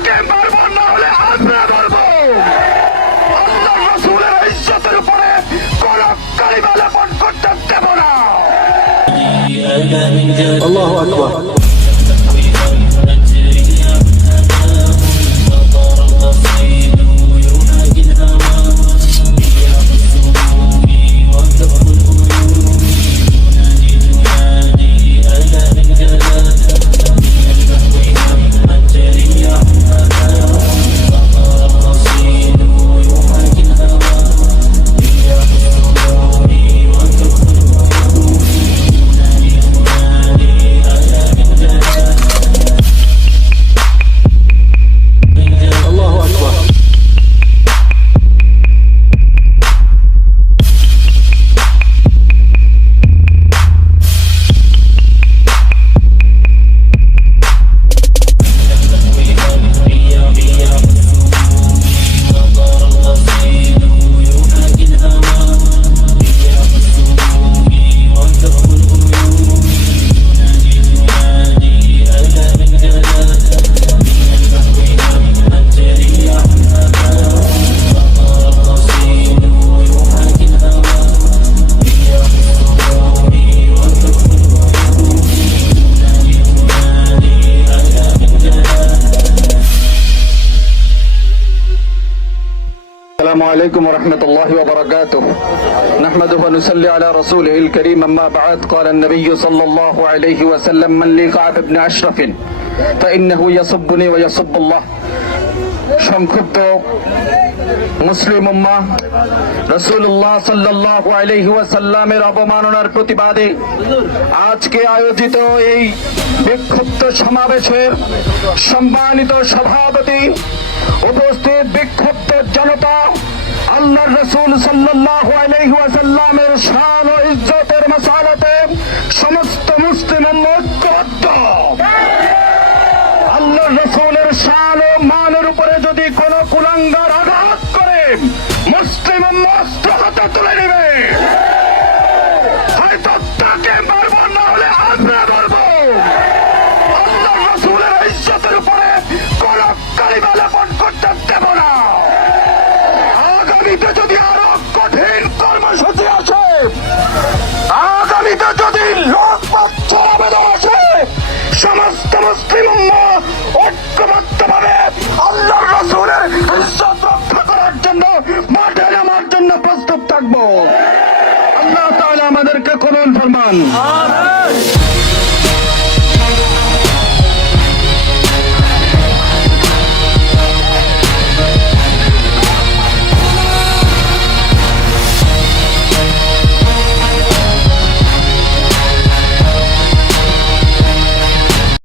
তাকে মারবো, না হলে আমরা মারবো। আল্লাহ রাসূলের ইজ্জতের উপরে কোন কালিমা লেপন করতে দেব না। আল্লাহু আকবার। السلام عليكم ورحمة الله وبركاته. نحمده ونصلي على رسوله الكريم. أما بعد، قال النبي صلى الله عليه وسلم: من لي كعب بن أشرف فإنه يسبني ويسب الله. সংক্ষিপ্ত মুসলিম উম্মাহ, রাসূলুল্লাহ সাল্লাল্লাহু আলাইহি ওয়াসাল্লামের অবমাননার প্রতিবাদে আজকে আয়োজিত এই বিক্ষুব্ধ সমাবেশের সম্মানিত সভাপতি, উপস্থিত বিক্ষুব্ধ জনতা, আল্লাহর রাসূল সাল্লাল্লাহু আলাইহি ওয়াসাল্লামের শান ও ইজ্জতের মাসালাতে সমস্ত মুসলিম উম্মাহ ঐক্যবদ্ধ। আল্লাহর রাসূলের শান ও মানের উপরে যদি কোনো কুলাঙ্গার আঘাত করে, মুসলিম উম্মাহ অস্ত্র হাতে তুলে নেবে। হয়তো তাকে মারবো, না হলে আমরা মারবো। আল্লাহর রাসূলের ইজ্জতের উপরে কোন কালিমা লেপন করতে দেব না। আগামীতে যদি আরো কঠিন কর্মসূচি আসে, আগামীতে যদি লোকবাচ্চার আবেদন আসে, সমস্ত মুসলিম উম্মাহ ঐক্যবদ্ধভাবে আল্লাহর রাসূলের ইজ্জত রক্ষা করার জন্য মাঠে নামার জন্য প্রস্তুত থাকবো। আল্লাহ তাআলা আমাদেরকে কবুল ফরমান।